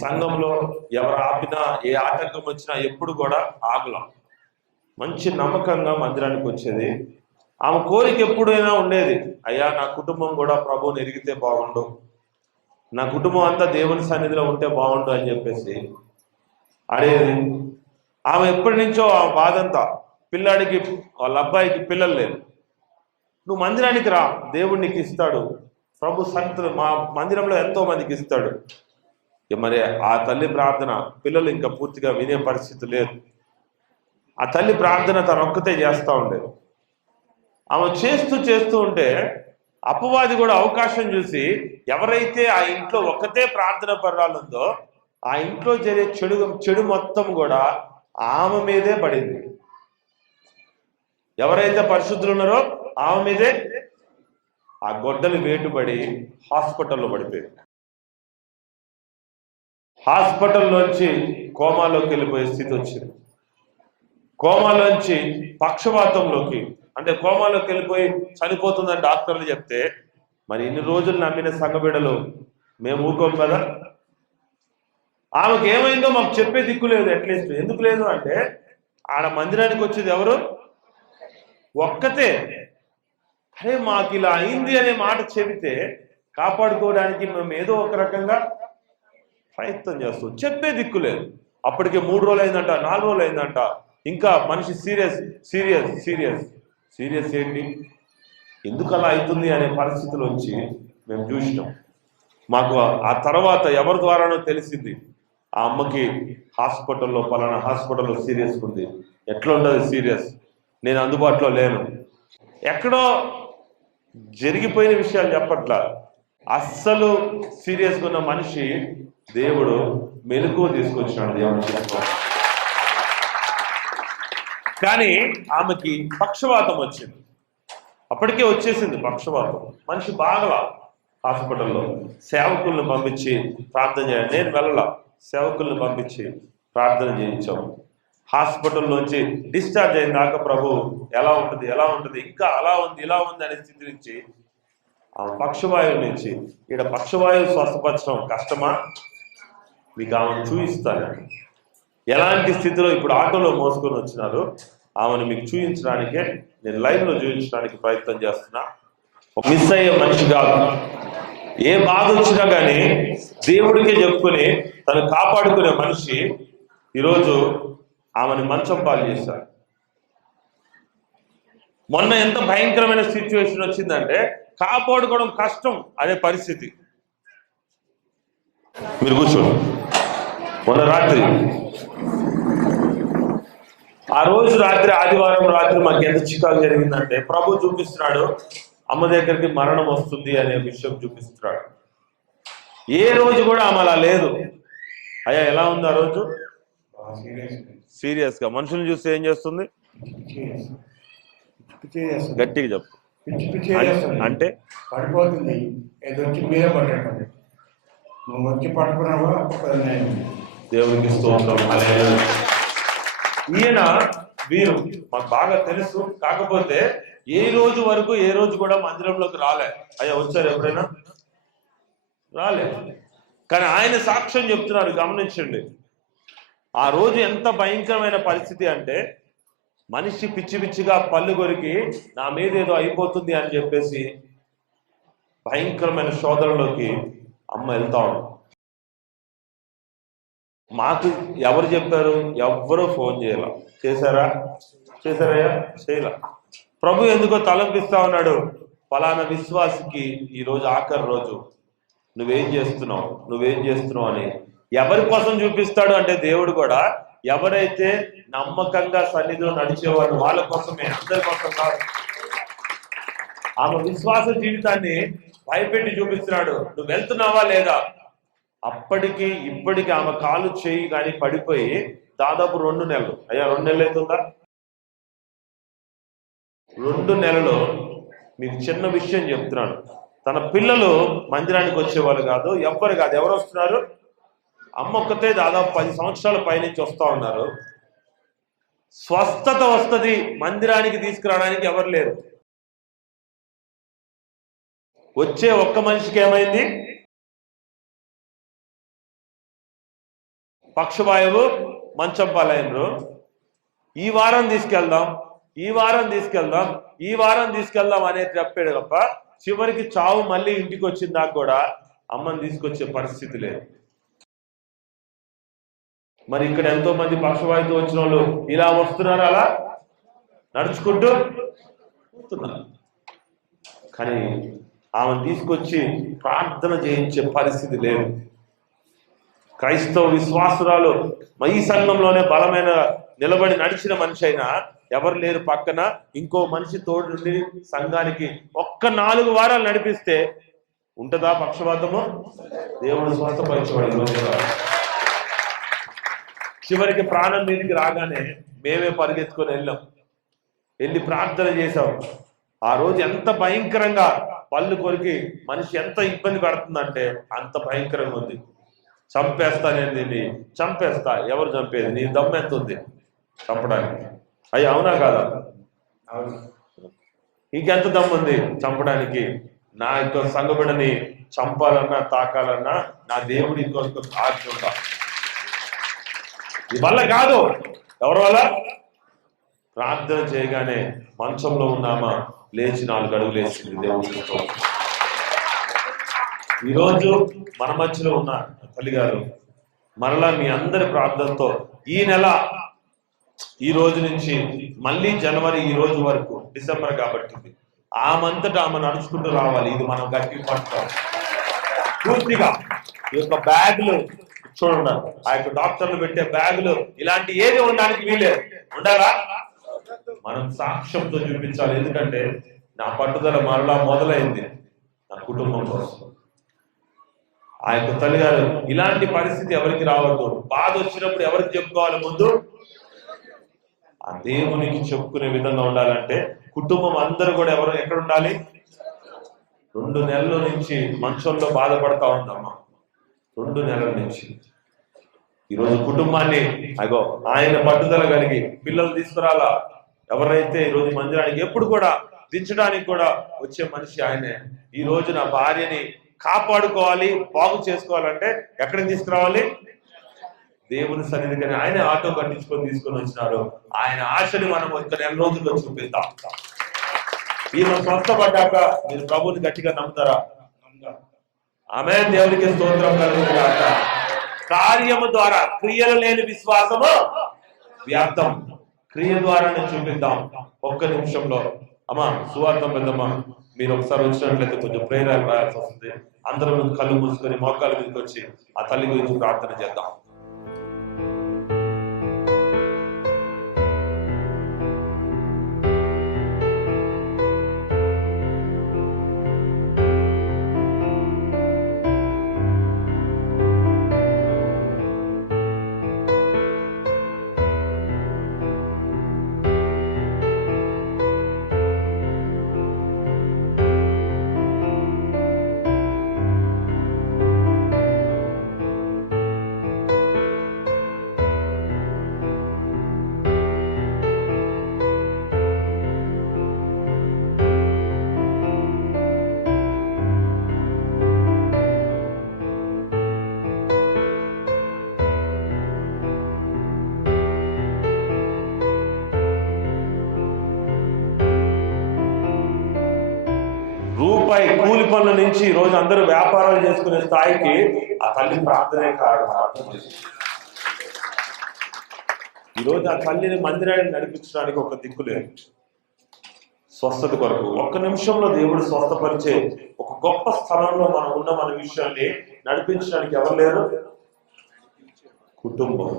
సంఘంలో ఎవరు ఆపినా ఏ ఆటంకం వచ్చినా ఎప్పుడు కూడా ఆగలం. మంచి నమ్మకంగా మందిరానికి వచ్చేది. ఆమె కోరిక ఎప్పుడైనా ఉండేది, అయ్యా నా కుటుంబం కూడా ప్రభువుని ఎరిగితే బాగుండు, నా కుటుంబం అంతా దేవుని సన్నిధిలో ఉంటే బాగుండు అని చెప్పేసి అడేది. ఆమె ఎప్పటి నుంచో ఆ బాధంతా, పిల్లాడికి వాళ్ళ అబ్బాయికి పిల్లలు లేరు, నువ్వు మందిరానికి రా, దేవుడు నీకు ఇస్తాడు, ప్రభు సన్నిధిలో మా మందిరంలో ఎంతో మందికి ఇస్తాడు. మరి ఆ తల్లి ప్రార్థన, పిల్లలు ఇంకా పూర్తిగా వినే పరిస్థితి లేదు. ఆ తల్లి ప్రార్థన తన ఒక్కతే చేస్తూ ఉండేది. ఆమె చేస్తూ ఉంటే అపవాది కూడా అవకాశం చూసి, ఎవరైతే ఆ ఇంట్లో ఒక్కతే ప్రార్థన పర్వాలుందో ఆ ఇంట్లో జరిగే చెడు మొత్తం కూడా ఆమె మీదే పడింది. ఎవరైతే పరిశుద్ధులు ఉన్నారో ఆమె మీదే ఆ గొడ్డలు వేటుపడి హాస్పిటల్లో పడిపోయింది. హాస్పిటల్లోంచి కోమాలోకి వెళ్ళిపోయే స్థితి వచ్చింది. కోమాలోంచి పక్షవాతంలోకి, అంటే కోమాలోకి వెళ్ళిపోయి చనిపోతుందని డాక్టర్లు చెప్తే, మరి ఇన్ని రోజులు నమ్మిన సంఘబిడ్డలు మేము ఊరుకోం కదా. ఆమెకు ఏమైందో మాకు చెప్పే దిక్కు లేదు. అట్లీస్ట్ ఎందుకు లేదు అంటే, ఆడ మందిరానికి వచ్చేది ఎవరు? ఒక్కతే. అరే మాకు ఇలా అయింది అనే మాట చెబితే కాపాడుకోవడానికి మేము ఏదో ఒక రకంగా ప్రయత్నం చేస్తాం, చెప్పే దిక్కు లేదు. అప్పటికే 3 రోజులు అయిందంట, 4 రోజులు అయిందంట. ఇంకా మనిషి సీరియస్ ఏంటి, ఎందుకు అలా అవుతుంది అనే పరిస్థితిలోంచి మేము చూసినాం. మాకు ఆ తర్వాత ఎవరి ద్వారానో తెలిసింది, ఆ అమ్మకి హాస్పిటల్లో పలానా హాస్పిటల్లో సీరియస్ ఉంది. ఎట్లా ఉండదు సీరియస్, నేను అందుబాటులో లేను. ఎక్కడో జరిగిపోయిన విషయాలు చెప్పట్లా, అస్సలు సీరియస్గా ఉన్న మనిషి దేవుడు మెలకువ తీసుకొచ్చినాడు దేవుడు. కానీ ఆమెకి పక్షవాతం వచ్చింది. అప్పటికే వచ్చేసింది పక్షవాతం. మనిషి బాగలా. హాస్పిటల్లో సేవకులను పంపించి ప్రార్థన చేయాలి. నేను వెళ్ళలా, సేవకులను పంపించి ప్రార్థన చేయించాము. హాస్పిటల్లోంచి డిశ్చార్జ్ అయిన దాకా ప్రభు ఎలా ఉంటుంది ఇంకా అలా ఉంది ఇలా ఉంది అనే స్థితి నుంచి, ఆ పక్షవాయువు నుంచి, ఇక్కడ పక్షవాయువు స్వస్థపరచడం కష్టమా, మీకు ఆమెను చూపిస్తాను. ఎలాంటి స్థితిలో ఇప్పుడు ఆటోలో మోసుకొని వచ్చినారు ఆమెను మీకు చూపించడానికే నేను లైవ్లో చూపించడానికి ప్రయత్నం చేస్తున్నా. మిస్ అయ్యే మనిషి కాదు. ఏ బాధ వచ్చినా కానీ దేవుడికే చెప్పుకొని తను కాపాడుకునే మనిషి ఈరోజు ఆమెను మంచం పాలు చేశారు. మొన్న ఎంత భయంకరమైన సిచ్యువేషన్ వచ్చిందంటే కాపాడుకోవడం కష్టం అనే పరిస్థితి. మీరు కూర్చోండి. మొన్న రాత్రి, ఆ రోజు రాత్రి, ఆదివారం రాత్రి మాకు ఎంత చికాకు జరిగిందంటే, ప్రభు చూపిస్తున్నాడు అమ్మ దగ్గరికి మరణం వస్తుంది అనే విషయం చూపిస్తున్నాడు. ఏ రోజు కూడా ఆమె అలా లేదు. అయ్యా ఎలా ఉంది ఆ రోజు? సీరియస్ గా మనుషులు చూస్తే ఏం చేస్తుంది? గట్టిగా చెప్పు. అంటే పడిపోతుంది, ఏదో వచ్చి మీద పడ్డాడు, నువ్వు వచ్చి పట్టుకున్నావా? దేవునికి స్తోత్రం. ఈయన వీరు మాకు బాగా తెలుసు. కాకపోతే ఏ రోజు వరకు ఏ రోజు కూడా మందిరంలోకి రాలే. అయ్యా వచ్చారు ఎప్పుడైనా? రాలే. కానీ ఆయన సాక్ష్యం చెప్తున్నారు, గమనించండి. ఆ రోజు ఎంత భయంకరమైన పరిస్థితి అంటే, మనిషి పిచ్చిగా పళ్ళు కొరికి నా మీద ఏదో అయిపోతుంది అని చెప్పేసి భయంకరమైన శోధనలోకి అమ్మ వెళ్తా ఉంది. మాకు ఎవరు చెప్పారు? ఎవ్వరూ ఫోన్ చేశారా? చేయలా. ప్రభు ఎందుకో తలంపిస్తా ఉన్నాడు, ఫలానా విశ్వాసికి ఈరోజు ఆఖరి రోజు, నువ్వేం చేస్తున్నావు అని. ఎవరి కోసం చూపిస్తాడు అంటే దేవుడు కూడా ఎవరైతే నమ్మకంగా సన్నిధిలో నడిచేవాడు వాళ్ళ కోసమే, అందరి కోసం కాదు. ఆమె విశ్వాస జీవితాన్ని భయపెట్టి చూపిస్తున్నాడు. నువ్వు వెళ్తున్నావా లేదా? అప్పటికి ఇప్పటికి ఆమె కాలు చేయి కానీ పడిపోయి దాదాపు 2 నెలలు. అయ్యా 2 నెలలు అవుతుందా? 2 నెలలు. మీకు చిన్న విషయం చెప్తున్నాను, తన పిల్లలు మందిరానికి వచ్చేవాళ్ళు కాదు, ఎవ్వరు కాదు. ఎవరు వస్తున్నారు? అమ్మ ఒక్కతే దాదాపు 10 సంవత్సరాల పైనుంచి వస్తూ ఉన్నారు. స్వస్థత వస్తుంది, మందిరానికి తీసుకురావడానికి ఎవరు లేరు. వచ్చే ఒక్క మనిషికి ఏమైంది? పక్షవాయువు మంచం పాలైనరు. ఈ వారం తీసుకెళ్దాం, ఈ వారం తీసుకెళ్దాం, ఈ వారం తీసుకెళ్దాం అనేది చెప్పాడు తప్ప చివరికి చావు మళ్ళీ ఇంటికి వచ్చిన దాకా కూడా అమ్మని తీసుకొచ్చే పరిస్థితి లేదు. మరి ఇక్కడ ఎంతో మంది పక్షవాయువుతో వచ్చిన వాళ్ళు ఇలా వస్తున్నారు, అలా నడుచుకుంటూ వస్తున్నారు. కానీ ఆమెను తీసుకొచ్చి ప్రార్థన చేయించే పరిస్థితి లేదు. క్రైస్తవ విశ్వాసురాలు ఈ సంఘంలోనే బలమైన నిలబడి నడిచిన మనిషి అయినా ఎవరు లేరు పక్కన, ఇంకో మనిషి తోడు నుండి సంఘానికి ఒక్క 4 వారాలు నడిపిస్తే ఉంటుందా పక్షవాతము? దేవుడు స్వస్థపరచబడి చివరికి ప్రాణం మీదకి రాగానే మేమే పరిగెత్తుకొని వెళ్ళి ప్రార్థన చేశాం. ఆ రోజు ఎంత భయంకరంగా పళ్ళు కొరికి మనిషి ఎంత ఇబ్బంది పడుతుందంటే అంత భయంకరంగా ఉంది. చంపేస్తా, నేను దీన్ని చంపేస్తా. ఎవరు చంపేది? నీ దమ్ము ఎంత ఉంది చంపడానికి? అయ్యి అవునా కాదా? ఇంకెంత దమ్ము ఉంది చంపడానికి? నా ఇంకో సంఘబిడ్డని చంపాలన్నా తాకాలన్నా నా దేవుడి ఇంకొక ఆజ్ఞ ఉంటా. ఈ వల్ల కాదు. ఎవరి వల్ల? ప్రార్థన చేయగానే మంచంలో ఉన్నామా లేచి 4 అడుగులు వేసింది దేవుడితో. ఈరోజు మన మధ్యలో ఉన్న తల్లి గారు మరలా మీ అందరి ప్రార్థనతో ఈ నెల, ఈ రోజు నుంచి మళ్ళీ జనవరి ఈ రోజు వరకు, డిసెంబర్ కాబట్టి ఆమంతటా ఆమె నడుచుకుంటూ రావాలి. ఇది మనం గట్టి పడతాం పూర్తిగా. ఈ యొక్క బ్యాగులు చూడండి, ఆ యొక్క డాక్టర్లు పెట్టే బ్యాగులు ఇలాంటి ఏది ఉండడానికి వీలేదు. ఉండాలా? మనం సాక్ష్యంతో చూపించాలి. ఎందుకంటే నా పట్టుదల మరలా మొదలైంది నా కుటుంబం కోసం. ఆ యొక్క తల్లిగారు ఇలాంటి పరిస్థితి ఎవరికి రావద్దు. బాధ వచ్చినప్పుడు ఎవరికి చెప్పుకోవాలి? ముందు ఆ దేవునికి చెప్పుకునే విధంగా ఉండాలంటే కుటుంబం అందరూ కూడా ఎక్కడ ఉండాలి? 2 నెలల నుంచి మంచంలో బాధపడతా ఉందమ్మా. 2 నెలల నుంచి ఈరోజు కుటుంబాన్ని అగో ఆయన పట్టుదల కలిగి పిల్లలు తీసుకురాలా. ఎవరైతే ఈరోజు మందిరానికి ఎప్పుడు కూడా దించడానికి కూడా వచ్చే మనిషి ఆయనే. ఈ రోజు నా భార్యని కాపాడుకోవాలి, బాగు చేసుకోవాలంటే ఎక్కడికి తీసుకురావాలి? దేవుని సన్నిధికి. ఆయన ఆటో కట్టించుకొని తీసుకొని వచ్చినారు. ఆయన ఆశని మనం ఒక 2 నెలల రోజుల్లో చూపిద్దాం. ఈమె స్వస్థపడ్డాక మీరు ప్రభువుని గట్టిగా నమ్ముతారా? ఆమేన్. దేవునికి స్తోత్రం కలుగుగాక. కార్యము ద్వారా, క్రియలు లేని విశ్వాసము వ్యర్థం. క్రియ ద్వారానే చూపిద్దాం. ఒక్క నిమిషంలో అమ్మా సువార్తం పెద్దమ్మా మీరు ఒకసారి వచ్చినట్లయితే కొంచెం ప్రేరణ రాయాల్సి వస్తుంది. అందరం కళ్ళు మూసుకొని మోకాళ్ళ మీదకి వచ్చి ఆ తల్లి గురించి ప్రార్థన చేద్దాం. రూపాయి కూలి పనుల నుంచి ఈ రోజు అందరూ వ్యాపారాలు చేసుకునే స్థాయికి ఆ తల్లి ప్రార్థనే కారణం. ఈరోజు ఆ తల్లిని మందిరాన్ని నడిపించడానికి ఒక దిక్కు లేదు. స్వస్థత కొరకు ఒక్క నిమిషంలో దేవుడు స్వస్థపరిచే ఒక గొప్ప స్థలంలో మనం ఉన్న మన విషయాన్ని నడిపించడానికి ఎవరు లేరు? కుటుంబం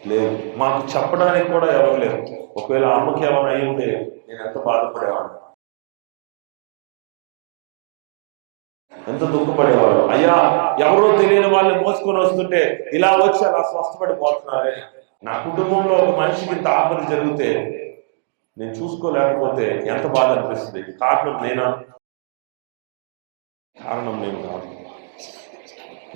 లేదు. మాకు చెప్పడానికి కూడా ఎవరు లేరు. ఒకవేళ అమ్మకి ఏమైనా అయి ఉంటే నేను ఎంత బాధపడేవాడు, ఎంత దుఃఖపడేవాడు. అయ్యా ఎవరో తెలియని వాళ్ళు మోసుకొని వస్తుంటే ఇలా వచ్చి అలా స్వస్థపడిపోతున్నారే. నా కుటుంబంలో ఒక మనిషికి ఇంత ఆపద జరిగితే నేను చూసుకోలేకపోతే ఎంత బాధ అనిపిస్తుంది. కారణం నేనా? కారణం నేను కాదు.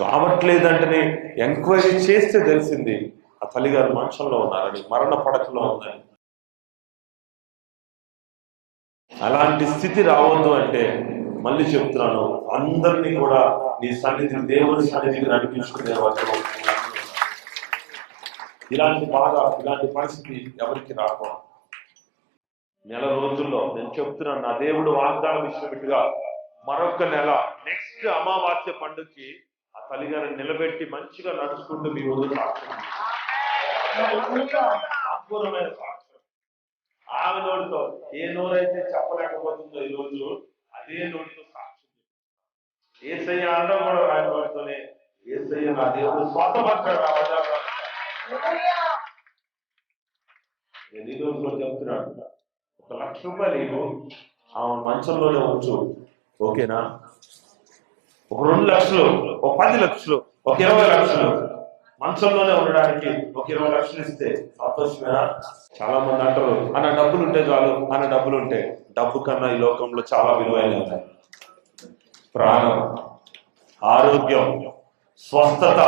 రావట్లేదంటే ఎంక్వైరీ చేస్తే తెలిసింది ఆ తల్లిగారు మంచంలో ఉన్నారని, మరణ పడకలో ఉందని. అలాంటి స్థితి రావద్దు అంటే మళ్ళీ చెప్తున్నాను, అందరినీ కూడా నీ సన్నిధిని దేవుని సన్నిధికి నడిపించుకునే వాళ్ళు. ఇలాంటి బాధ, ఇలాంటి పరిస్థితి ఎవరికి రాకూడదు. నెల రోజుల్లో నేను చెప్తున్నాను, నా దేవుడు వాగ్దానం ఇచ్చినట్టుగా మరొక నెల నెక్స్ట్ అమావాస్య పండుగకి ఆ తల్లిగారిని నిలబెట్టి మంచిగా నడుచుకుంటూ మీ ముందు సాక్ష్యం, సంపూర్ణమైన సాక్ష్యం. ఆమె నోటితో ఏ నోరైతే చెప్పలేకపోతుందో ఈ రోజు అదే నోటితో సాక్ష్యం. యేసయ్య అనడం కూడా ఆయన నోటితోనే, యేసయ్య నా దేవుడు స్వాతపడ్డాడు. నేను ఈ రోజు కూడా చెప్తున్నాడు, 1,00,000 రూపాయలు ఆమె మంచంలోనే ఉంచు, ఓకేనా? 2 లక్షలు, 10 లక్షలు, 20 లక్షలు మంచంలోనే ఉండడానికి 20 లక్షలు ఇస్తే సంతోషమేనా? చాలా మంది అంటారు, అన్న డబ్బులు ఉంటే చాలు, అన్న డబ్బులు ఉంటే. డబ్బు కన్నా ఈ లోకంలో చాలా విలువైనవి ఉన్నాయి. ప్రాణం, ఆరోగ్యం, స్వస్థత.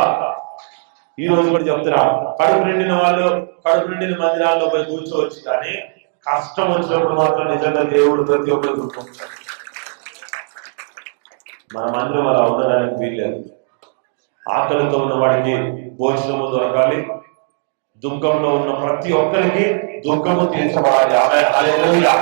ఈ రోజు కూడా చెప్తున్నా, కడుపు నిండిన వాళ్ళు కడుపు నిండిన మందిరాల్లో పోయి కూర్చోవచ్చు, కానీ కష్టం వచ్చినప్పుడు మాత్రం నిజంగా దేవుడు ప్రతి ఒక్కరు గుర్తుంటాడు. మన మందిరం అలా ఉండడానికి వీల్లేదు. ఆకలితో ఉన్న వాడికి భోజనము దొరకాలి, దుఃఖంలో ఉన్న ప్రతి ఒక్కరికి దుఃఖము తీర్చబడాలి. ఆమె హల్లెలూయా.